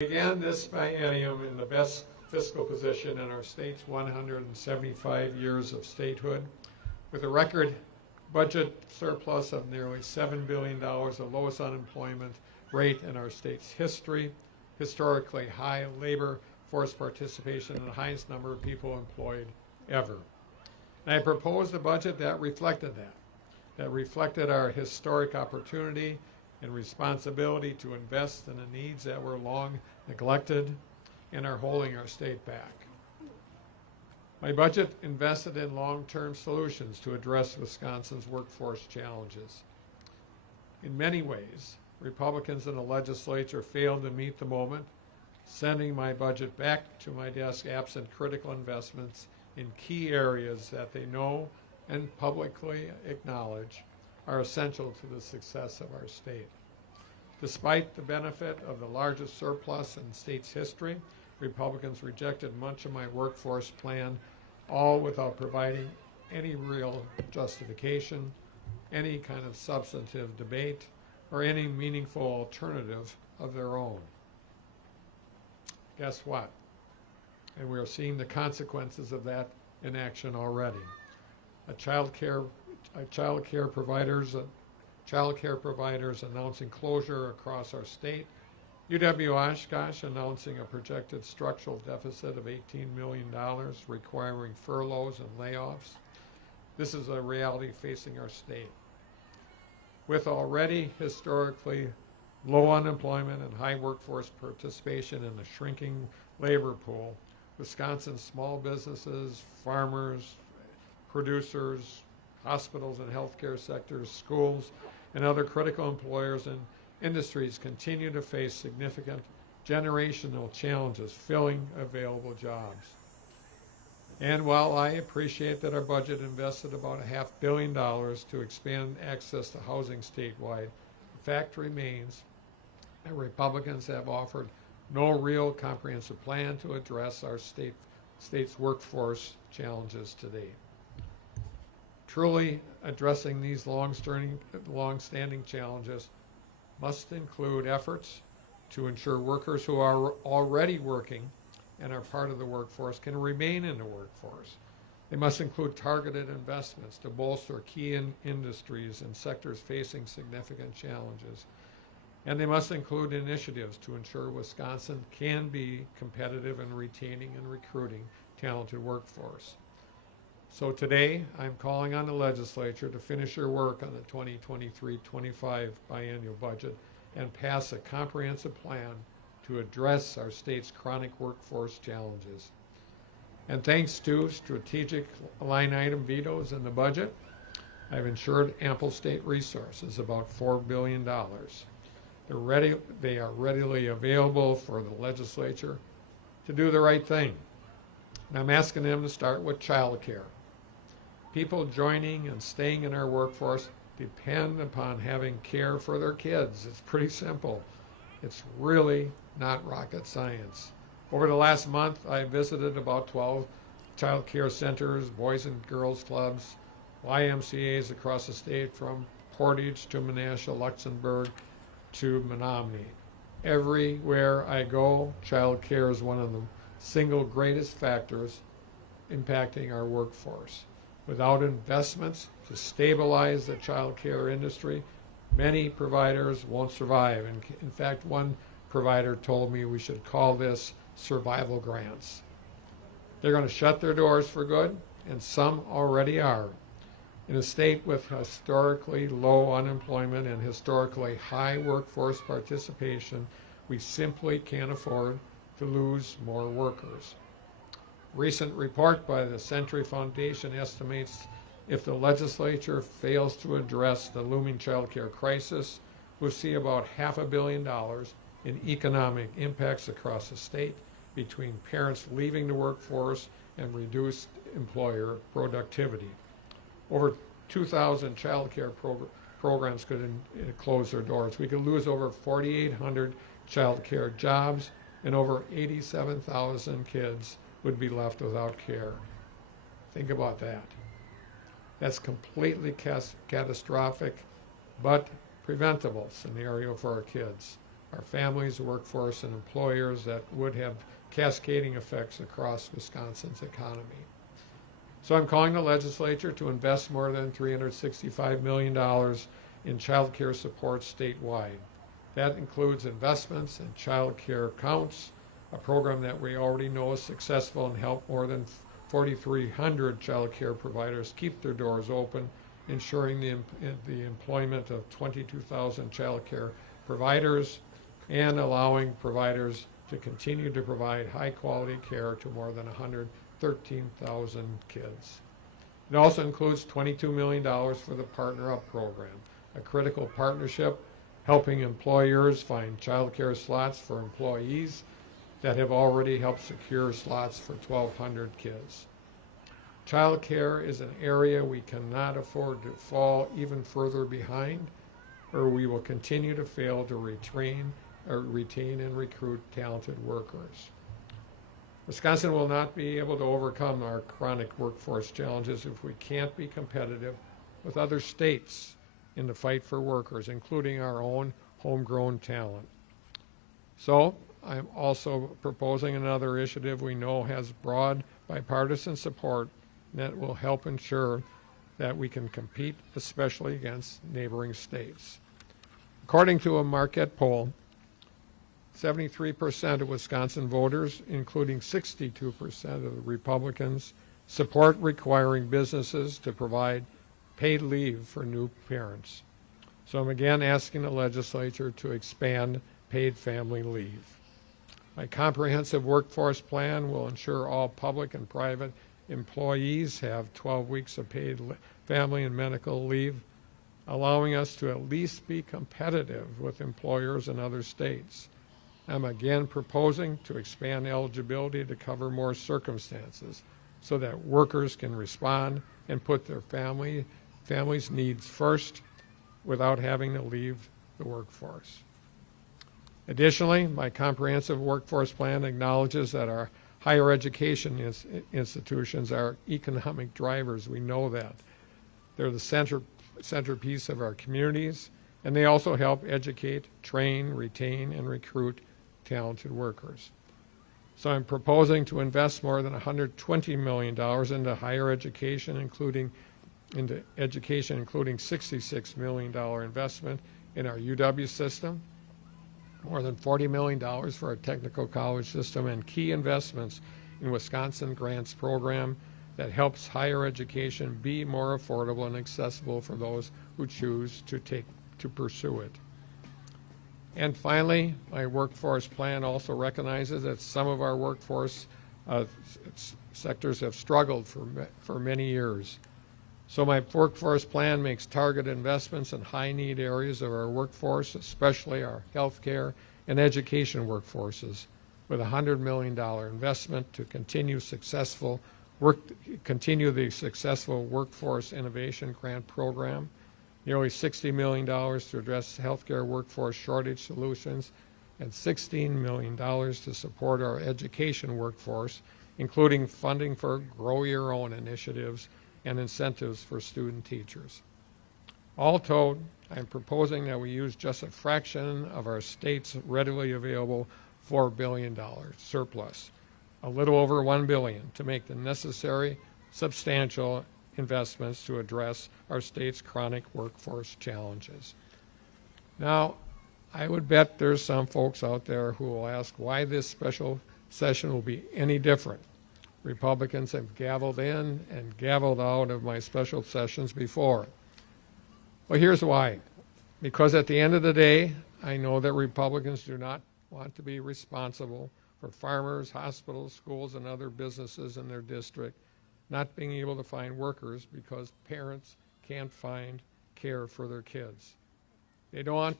Began this biennium in the best fiscal position in our state's 175 years of statehood, with a record budget surplus of nearly $7 billion, the lowest unemployment rate in our state's history, historically high labor force participation, and the highest number of people employed ever. And I proposed a budget that reflected that reflected our historic opportunity and responsibility to invest in the needs that were long neglected and are holding our state back. My budget invested in long-term solutions to address Wisconsin's workforce challenges. In many ways, Republicans in the legislature failed to meet the moment, sending my budget back to my desk absent critical investments in key areas that they know and publicly acknowledge are essential to the success of our state. Despite the benefit of the largest surplus in the state's history, Republicans rejected much of my workforce plan, all without providing any real justification, any kind of substantive debate, or any meaningful alternative of their own. Guess what? And we are seeing the consequences of that inaction already. Child care providers announcing closure across our state. UW-Oshkosh announcing a projected structural deficit of $18 million, requiring furloughs and layoffs. This is a reality facing our state. With already historically low unemployment and high workforce participation in the shrinking labor pool, Wisconsin's small businesses, farmers, producers, hospitals and healthcare sectors, schools, and other critical employers and industries continue to face significant generational challenges filling available jobs. And while I appreciate that our budget invested about $500 million to expand access to housing statewide, the fact remains that Republicans have offered no real comprehensive plan to address our state's workforce challenges today. Truly addressing these long-standing challenges must include efforts to ensure workers who are already working and are part of the workforce can remain in the workforce. They must include targeted investments to bolster key industries and sectors facing significant challenges. And they must include initiatives to ensure Wisconsin can be competitive in retaining and recruiting talented workforce. So today, I'm calling on the legislature to finish your work on the 2023-25 biennial budget and pass a comprehensive plan to address our state's chronic workforce challenges. And thanks to strategic line item vetoes in the budget, I've ensured ample state resources, about $4 billion. They are readily available for the legislature to do the right thing. And I'm asking them to start with childcare. People joining and staying in our workforce depend upon having care for their kids. It's pretty simple. It's really not rocket science. Over the last month, I visited about 12 child care centers, boys and girls clubs, YMCAs across the state, from Portage to Menasha, Luxembourg to Menominee. Everywhere I go, child care is one of the single greatest factors impacting our workforce. Without investments to stabilize the child care industry, many providers won't survive. And in fact, one provider told me we should call this survival grants. They're going to shut their doors for good, and some already are. In a state with historically low unemployment and historically high workforce participation, we simply can't afford to lose more workers. Recent report by the Century Foundation estimates if the legislature fails to address the looming child care crisis, we'll see about $500 million in economic impacts across the state between parents leaving the workforce and reduced employer productivity. Over 2,000 child care programs could close their doors. We could lose over 4,800 child care jobs, and over 87,000 kids would be left without care. Think about that. That's completely catastrophic, but preventable scenario for our kids. our families, workforce, and employers that would have cascading effects across Wisconsin's economy. So I'm calling the legislature to invest more than $365 million in child care support statewide. That includes investments in child care counts, a program that we already know is successful and helped more than 4,300 child care providers keep their doors open, ensuring the employment of 22,000 child care providers and allowing providers to continue to provide high-quality care to more than 113,000 kids. It also includes $22 million for the Partner Up program, a critical partnership helping employers find child care slots for employees that have already helped secure slots for 1,200 kids. Child care is an area we cannot afford to fall even further behind, or we will continue to fail to retain and recruit talented workers. Wisconsin will not be able to overcome our chronic workforce challenges if we can't be competitive with other states in the fight for workers, including our own homegrown talent. So I'm also proposing another initiative we know has broad bipartisan support that will help ensure that we can compete, especially against neighboring states. According to a Marquette poll, 73% of Wisconsin voters, including 62% of the Republicans, support requiring businesses to provide paid leave for new parents. So I'm again asking the legislature to expand paid family leave. My comprehensive workforce plan will ensure all public and private employees have 12 weeks of paid family and medical leave, allowing us to at least be competitive with employers in other states. I'm again proposing to expand eligibility to cover more circumstances so that workers can respond and put their family's needs first without having to leave the workforce. Additionally, my comprehensive workforce plan acknowledges that our higher education institutions are economic drivers. We know that. They're the centerpiece of our communities, and they also help educate, train, retain, and recruit talented workers. So I'm proposing to invest more than $120 million into higher education, including $66 million investment in our UW system, more than $40 million for our technical college system, and key investments in Wisconsin Grants program that helps higher education be more affordable and accessible for those who choose to pursue it. And finally, my workforce plan also recognizes that some of our workforce sectors have struggled for many years. So my workforce plan makes targeted investments in high-need areas of our workforce, especially our healthcare and education workforces, with a $100 million investment to continue the successful Workforce Innovation Grant Program, nearly $60 million to address healthcare workforce shortage solutions, and $16 million to support our education workforce, including funding for Grow Your Own initiatives and incentives for student teachers. All told, I'm proposing that we use just a fraction of our state's readily available $4 billion surplus, a little over $1 billion, to make the necessary substantial investments to address our state's chronic workforce challenges. Now, I would bet there's some folks out there who will ask why this special session will be any different. Republicans have gavelled in and gavelled out of my special sessions before. Well, here's why. Because at the end of the day, I know that Republicans do not want to be responsible for farmers, hospitals, schools, and other businesses in their district not being able to find workers because parents can't find care for their kids. They do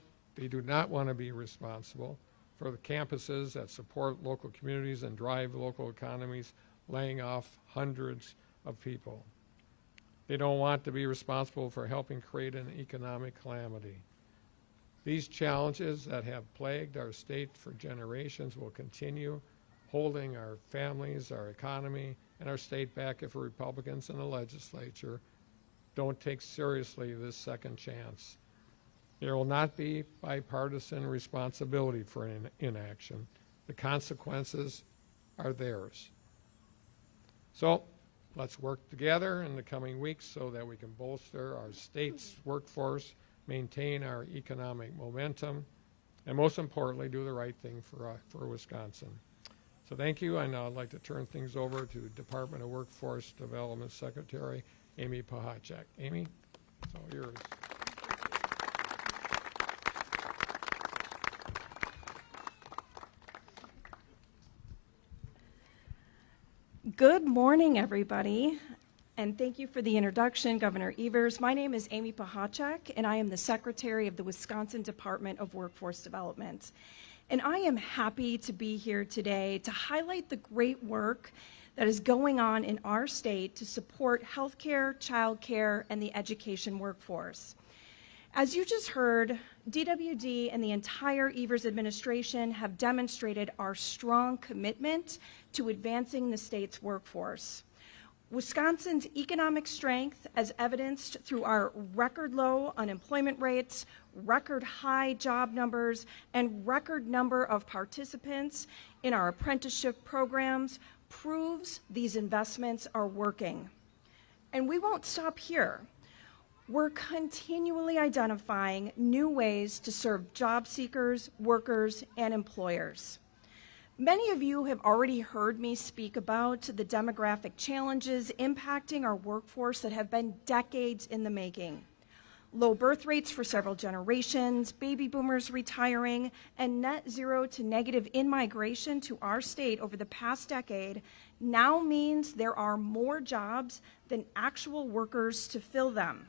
not want to be responsible for the campuses that support local communities and drive local economies, laying off hundreds of people. They don't want to be responsible for helping create an economic calamity. These challenges that have plagued our state for generations will continue holding our families, our economy, and our state back if Republicans in the legislature don't take seriously this second chance. There will not be bipartisan responsibility for inaction. The consequences are theirs. So let's work together in the coming weeks so that we can bolster our state's workforce, maintain our economic momentum, and most importantly, do the right thing for Wisconsin. So thank you, and I'd like to turn things over to Department of Workforce Development Secretary Amy Pahacek. Amy, it's all yours. Good morning, everybody, and thank you for the introduction, Governor Evers. My name is Amy Pahacek, and I am the Secretary of the Wisconsin Department of Workforce Development. And I am happy to be here today to highlight the great work that is going on in our state to support healthcare, childcare, and the education workforce. As you just heard, DWD and the entire Evers administration have demonstrated our strong commitment to advancing the state's workforce. Wisconsin's economic strength, as evidenced through our record low unemployment rates, record high job numbers, and record number of participants in our apprenticeship programs, proves these investments are working. And we won't stop here. We're continually identifying new ways to serve job seekers, workers, and employers. Many of you have already heard me speak about the demographic challenges impacting our workforce that have been decades in the making. Low birth rates for several generations, baby boomers retiring, and net zero to negative in-migration to our state over the past decade now means there are more jobs than actual workers to fill them.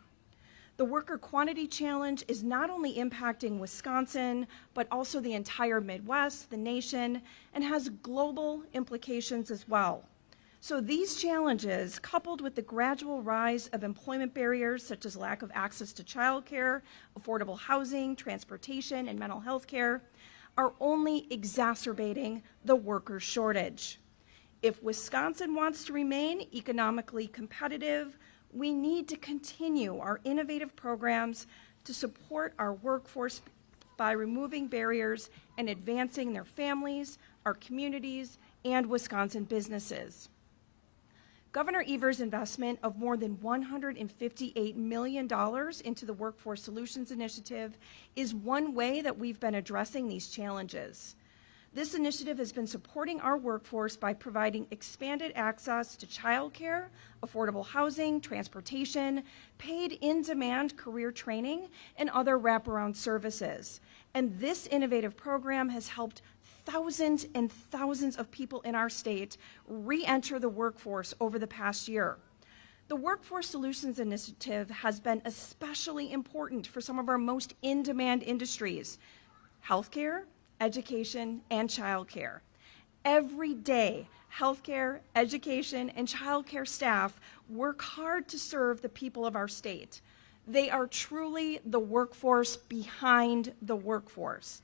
The worker quantity challenge is not only impacting Wisconsin, but also the entire Midwest, the nation, and has global implications as well. So these challenges, coupled with the gradual rise of employment barriers such as lack of access to childcare, affordable housing, transportation, and mental health care, are only exacerbating the worker shortage. If Wisconsin wants to remain economically competitive, we need to continue our innovative programs to support our workforce by removing barriers and advancing their families, our communities, and Wisconsin businesses. Governor Evers' investment of more than $158 million into the Workforce Solutions Initiative is one way that we've been addressing these challenges. This initiative has been supporting our workforce by providing expanded access to childcare, affordable housing, transportation, paid in-demand career training, and other wraparound services. And this innovative program has helped thousands and thousands of people in our state re-enter the workforce over the past year. The Workforce Solutions Initiative has been especially important for some of our most in-demand industries: healthcare, education, and childcare. Every day, healthcare, education, and childcare staff work hard to serve the people of our state. They are truly the workforce behind the workforce.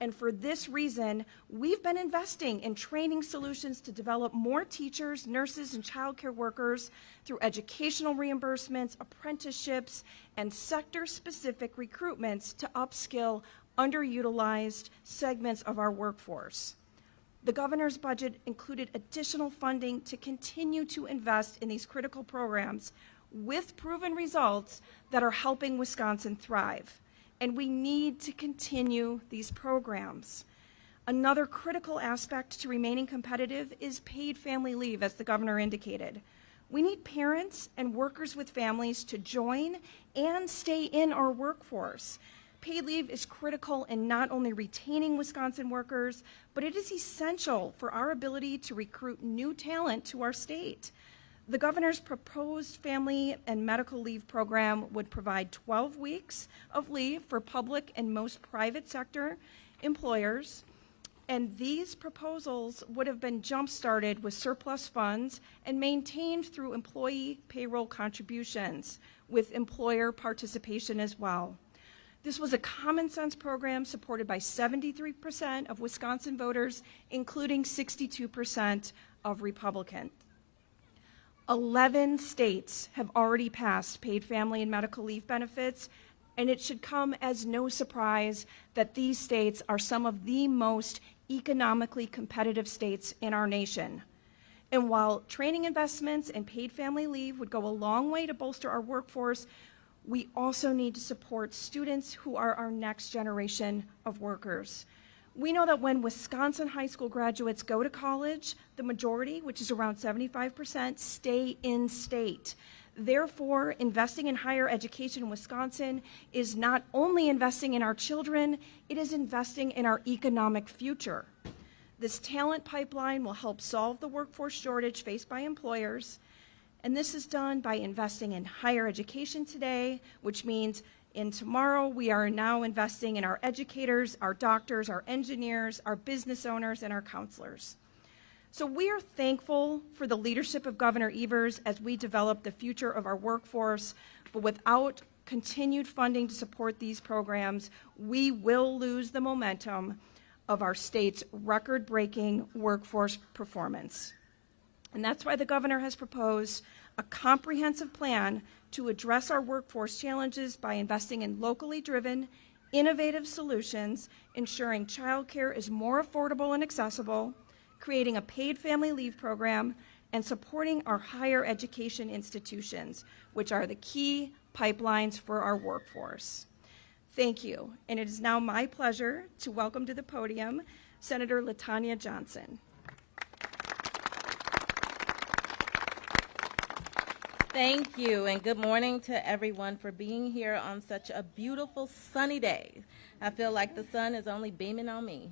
And for this reason, we've been investing in training solutions to develop more teachers, nurses, and childcare workers through educational reimbursements, apprenticeships, and sector-specific recruitments to upskill underutilized segments of our workforce. The governor's budget included additional funding to continue to invest in these critical programs with proven results that are helping Wisconsin thrive. And we need to continue these programs. Another critical aspect to remaining competitive is paid family leave, as the governor indicated. We need parents and workers with families to join and stay in our workforce. Paid leave is critical in not only retaining Wisconsin workers, but it is essential for our ability to recruit new talent to our state. The governor's proposed family and medical leave program would provide 12 weeks of leave for public and most private sector employers, and these proposals would have been jump-started with surplus funds and maintained through employee payroll contributions with employer participation as well. This was a common sense program supported by 73% of Wisconsin voters, including 62% of Republicans. 11 states have already passed paid family and medical leave benefits, And it should come as no surprise that these states are some of the most economically competitive states in our nation. And while training investments and paid family leave would go a long way to bolster our workforce, we also need to support students who are our next generation of workers. We know that when Wisconsin high school graduates go to college, the majority, which is around 75%, stay in state. Therefore, investing in higher education in Wisconsin is not only investing in our children, it is investing in our economic future. This talent pipeline will help solve the workforce shortage faced by employers, and this is done by investing in higher education today, which means in tomorrow we are now investing in our educators, our doctors, our engineers, our business owners, and our counselors. So we are thankful for the leadership of Governor Evers as we develop the future of our workforce, but without continued funding to support these programs, we will lose the momentum of our state's record-breaking workforce performance. And that's why the governor has proposed a comprehensive plan to address our workforce challenges by investing in locally driven, innovative solutions, ensuring childcare is more affordable and accessible, creating a paid family leave program, and supporting our higher education institutions, which are the key pipelines for our workforce. Thank you, and it is now my pleasure to welcome to the podium Senator LaTanya Johnson. Thank you, and good morning to everyone for being here on such a beautiful sunny day. I feel like the sun is only beaming on me.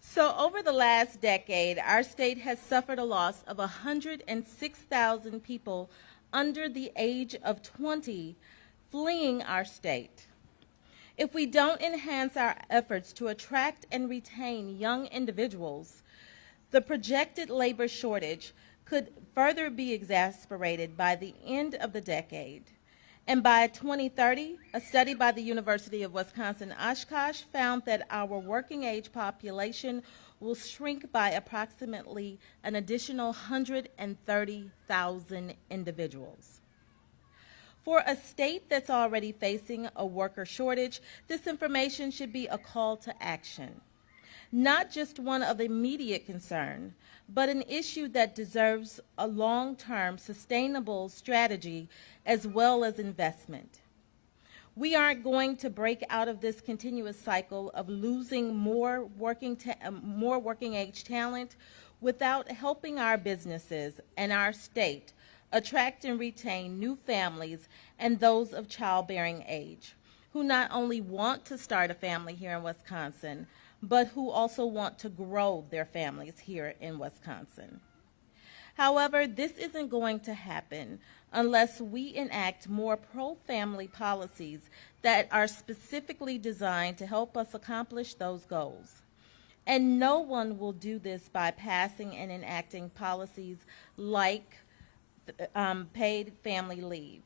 So over the last decade, our state has suffered a loss of 106,000 people under the age of 20 fleeing our state. If we don't enhance our efforts to attract and retain young individuals, the projected labor shortage could further be exacerbated by the end of the decade. And by 2030, a study by the University of Wisconsin-Oshkosh found that our working age population will shrink by approximately an additional 130,000 individuals. For a state that's already facing a worker shortage, this information should be a call to action. Not just one of immediate concern, but an issue that deserves a long-term sustainable strategy as well as investment. We aren't going to break out of this continuous cycle of losing more working age talent without helping our businesses and our state attract and retain new families and those of childbearing age who not only want to start a family here in Wisconsin, but who also want to grow their families here in Wisconsin. However, this isn't going to happen unless we enact more pro-family policies that are specifically designed to help us accomplish those goals. And no one will do this by passing and enacting policies like paid family leave.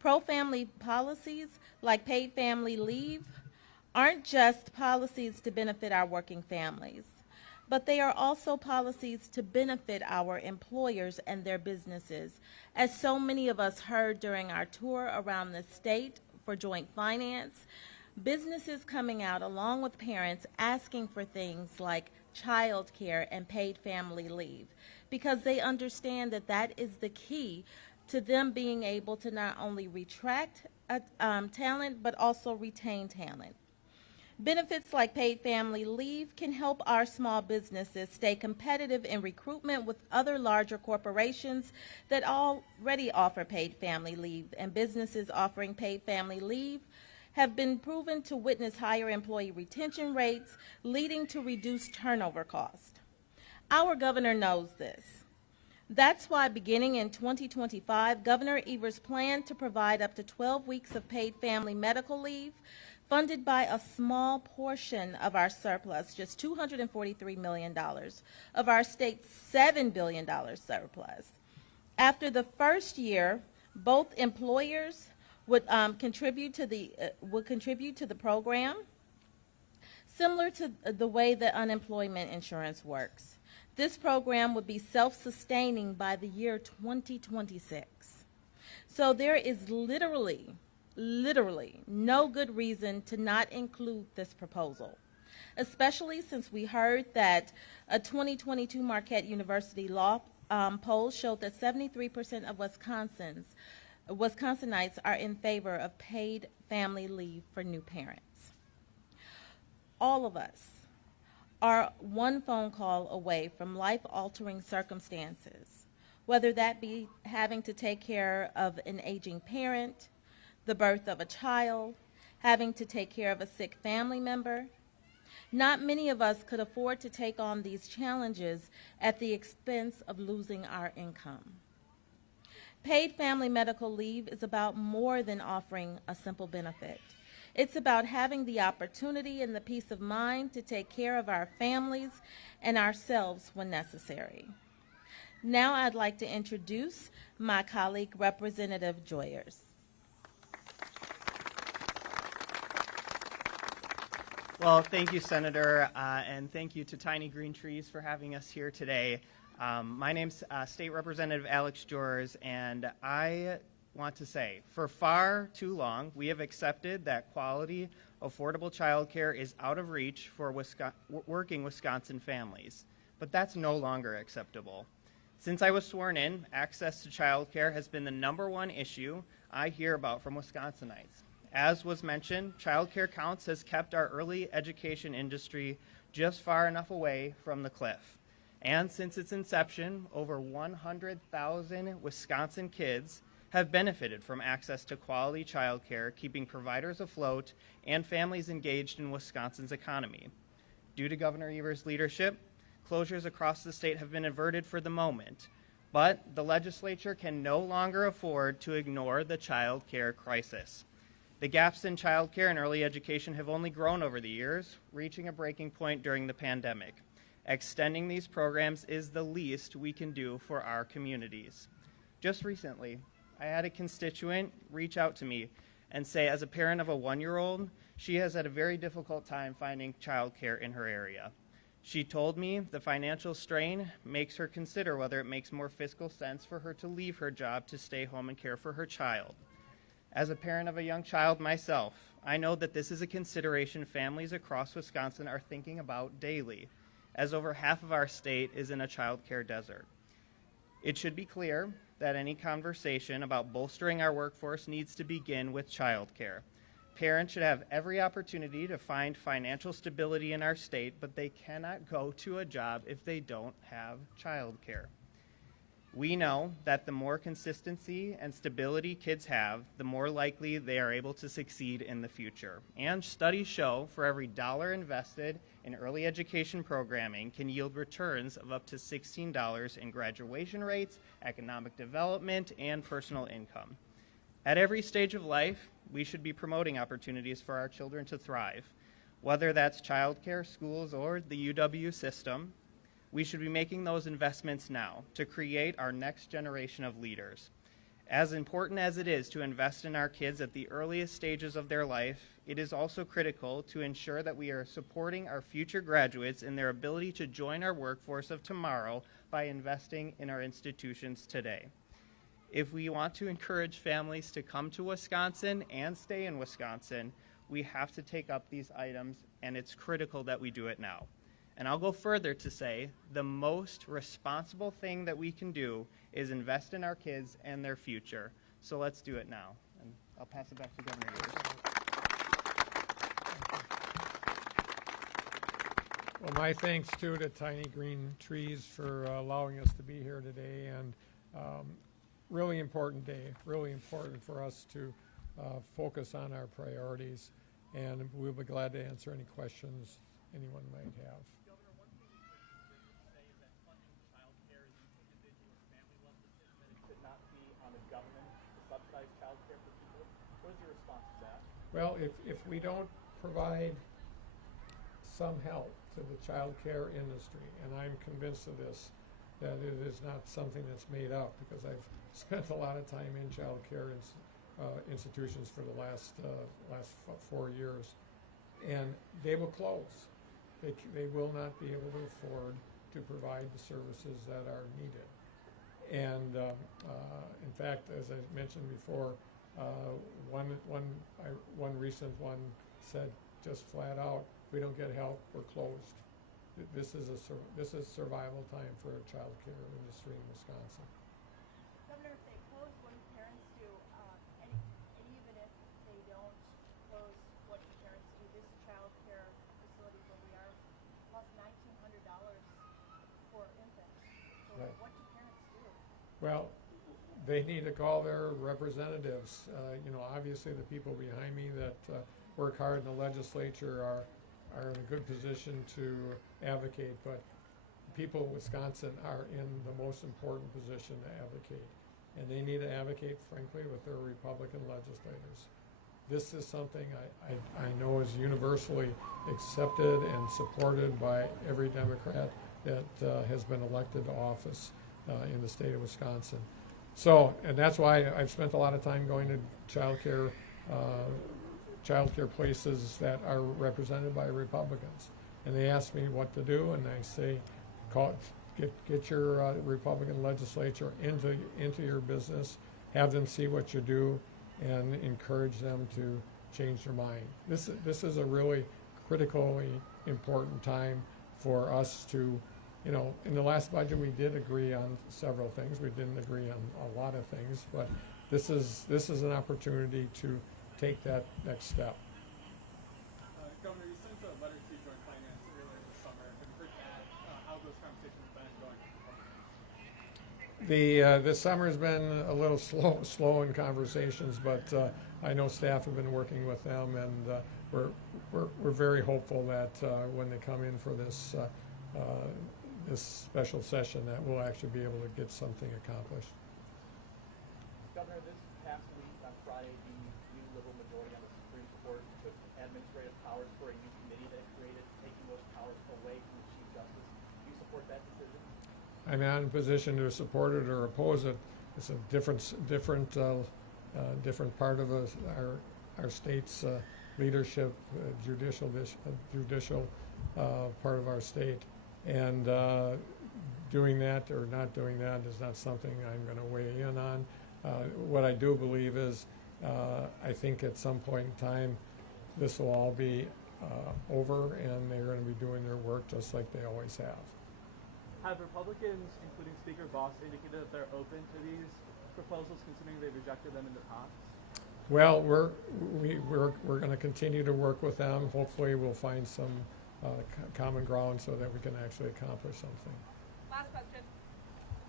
Pro-family policies like paid family leave aren't just policies to benefit our working families, but they are also policies to benefit our employers and their businesses. As so many of us heard during our tour around the state for joint finance, businesses coming out along with parents asking for things like childcare and paid family leave, because they understand that that is the key to them being able to not only attract talent, but also retain talent. Benefits like paid family leave can help our small businesses stay competitive in recruitment with other larger corporations that already offer paid family leave, and businesses offering paid family leave have been proven to witness higher employee retention rates, leading to reduced turnover costs. Our governor knows this. That's why beginning in 2025, Governor Evers planned to provide up to 12 weeks of paid family medical leave, funded by a small portion of our surplus, just $243 million, of our state's $7 billion surplus. After the first year, both employers would contribute to the program, similar to the way that unemployment insurance works. This program would be self-sustaining by the year 2026. So there is literally no good reason to not include this proposal, especially since we heard that a 2022 Marquette University law poll showed that 73% of Wisconsinites are in favor of paid family leave for new parents. All of us are one phone call away from life-altering circumstances, whether that be having to take care of an aging parent, the birth of a child, having to take care of a sick family member. Not many of us could afford to take on these challenges at the expense of losing our income. Paid family medical leave is about more than offering a simple benefit. It's about having the opportunity and the peace of mind to take care of our families and ourselves when necessary. Now I'd like to introduce my colleague, Representative Joyers. Well, thank you, Senator, and thank you to Tiny Green Trees for having us here today. My name's State Representative Alex Joyers, and I want to say, for far too long, we have accepted that quality, affordable childcare is out of reach for working Wisconsin families, but that's no longer acceptable. Since I was sworn in, access to childcare has been the #1 issue I hear about from Wisconsinites. As was mentioned, childcare counts has kept our early education industry just far enough away from the cliff. And since its inception, over 100,000 Wisconsin kids have benefited from access to quality childcare, keeping providers afloat and families engaged in Wisconsin's economy. Due to Governor Evers' leadership, closures across the state have been averted for the moment, but the legislature can no longer afford to ignore the child care crisis. The gaps in child care and early education have only grown over the years, reaching a breaking point during the pandemic. Extending these programs is the least we can do for our communities. Just recently, I had a constituent reach out to me and say, as a parent of a 1-year-old, she has had a very difficult time finding childcare in her area. She told me the financial strain makes her consider whether it makes more fiscal sense for her to leave her job to stay home and care for her child. As a parent of a young child myself, I know that this is a consideration families across Wisconsin are thinking about daily, as over half of our state is in a child care desert. It should be clear that any conversation about bolstering our workforce needs to begin with child care. Parents should have every opportunity to find financial stability in our state, but they cannot go to a job if they don't have child care. We know that the more consistency and stability kids have, the more likely they are able to succeed in the future. And studies show for every dollar invested in early education programming can yield returns of up to $16 in graduation rates, economic development, and personal income. At every stage of life, we should be promoting opportunities for our children to thrive. Whether that's childcare, schools, or the UW system, we should be making those investments now to create our next generation of leaders. As important as it is to invest in our kids at the earliest stages of their life, it is also critical to ensure that we are supporting our future graduates in their ability to join our workforce of tomorrow by investing in our institutions today. If we want to encourage families to come to Wisconsin and stay in Wisconsin, we have to take up these items, and it's critical that we do it now. And I'll go further to say the most responsible thing that we can do is invest in our kids and their future. So let's do it now. And I'll pass it back to Governor Evers. Well, my thanks too to Tiny Green Trees for allowing us to be here today, and really important day, really important for us to focus on our priorities, and we'll be glad to answer any questions anyone might have. Governor, one thing you say is that funding child care is an individual or family level decision, that it should not be on the government to subsidize child care for people. What is your response to that? Well, if we don't provide some help to the child care industry, and I'm convinced of this, that it is not something that's made up, because I've spent a lot of time in child care institutions for the last 4 years, and they will close. They will not be able to afford to provide the services that are needed. And in fact, as I mentioned before, one recent one said just flat out, if we don't get help, we're closed. This is survival time for a child care industry in Wisconsin. Governor, if they close, what do parents do? And even if they don't close, what do parents do? This child care facility where we are costs $1,900 for infants. So Right. what do parents do? Well, they need to call their representatives. Obviously the people behind me that work hard in the legislature are in a good position to advocate, but people of Wisconsin are in the most important position to advocate. And they need to advocate, frankly, with their Republican legislators. This is something I know is universally accepted and supported by every Democrat that has been elected to office in the state of Wisconsin. So, and that's why I've spent a lot of time going to child care places that are represented by Republicans. And they ask me what to do, and I say, get your Republican legislature into your business, have them see what you do, and encourage them to change their mind. This is a really critically important time for us to, in the last budget we did agree on several things. We didn't agree on a lot of things, but this is an opportunity to take that next step. Governor, you sent a letter to Joint Finance earlier this summer. Have you heard that? How have those conversations been going? This summer's been a little slow in conversations, but I know staff have been working with them, and we're very hopeful that when they come in for this special session, that we'll actually be able to get something accomplished. Governor, this past week on Friday, the new Liberal majority on the Supreme Court took administrative powers for a new committee that it created, taking those powers away from the Chief Justice. Do you support that decision? I'm not in a position to support it or oppose it. It's a different part of our state's leadership, judicial part of our state, and doing that or not doing that is not something I'm going to weigh in on. What I do believe is, I think at some point in time, this will all be over, and they're going to be doing their work just like they always have. Have Republicans, including Speaker Voss, indicated that they're open to these proposals, considering they rejected them in the past? Well, we're going to continue to work with them. Hopefully, we'll find some common ground so that we can actually accomplish something. Last question.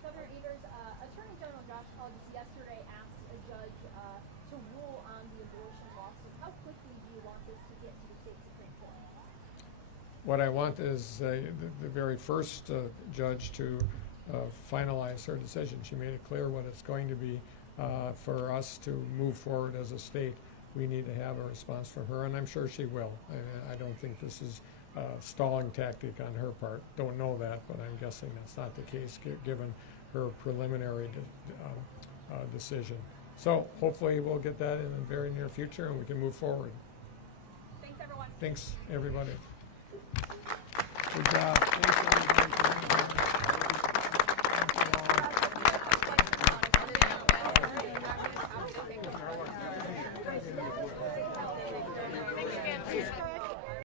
Governor Evers, Attorney General Josh Collins yesterday asked a judge to rule on the abortion lawsuit. How quickly do you want this to get to the state Supreme Court? What I want is the very first judge to finalize her decision. She made it clear what it's going to be. For us to move forward as a state, we need to have a response from her, and I'm sure she will. I don't think this is a stalling tactic on her part. Don't know that, but I'm guessing that's not the case given her preliminary decision. So hopefully we'll get that in the very near future, and we can move forward. Thanks, everyone. Thanks, everybody. Good job. Thanks, everybody.